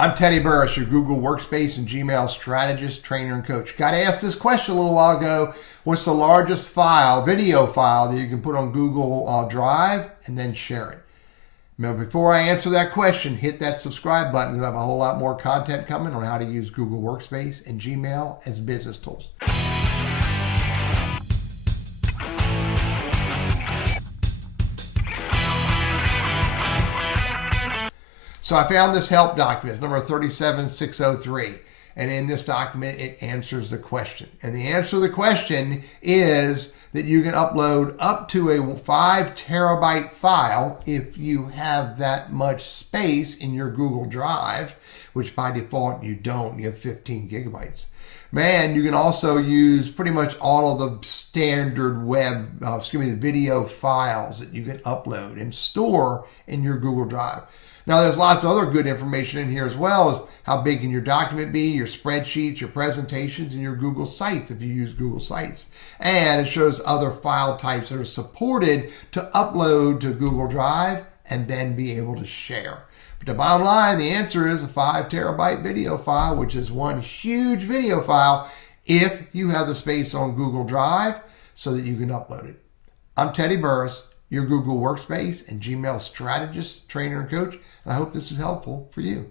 I'm Teddy Burris, your Google Workspace and Gmail strategist, trainer, and coach. Got asked this question a little while ago. What's the largest file, video file, that you can put on Google Drive and then share it? Now, before I answer that question, hit that subscribe button because I have a whole lot more content coming on how to use Google Workspace and Gmail as business tools. So I found this help document, number 37603. And in this document, it answers the question. And the answer to the question is that you can upload up to a 5 terabyte file if you have that much space in your Google Drive, which by default you don't. You have 15 gigabytes. Man, you can also use pretty much all of the standard the video files that you can upload and store in your Google Drive. Now, there's lots of other good information in here as well as how big can your document be, your spreadsheets, your presentations, and your Google Sites if you use Google Sites. And it shows other file types that are supported to upload to Google Drive and then be able to share. But the bottom line, the answer is a 5 terabyte video file, which is one huge video file if you have the space on Google Drive so that you can upload it. I'm Teddy Burris, your Google Workspace and Gmail strategist, trainer, and coach, and I hope this is helpful for you.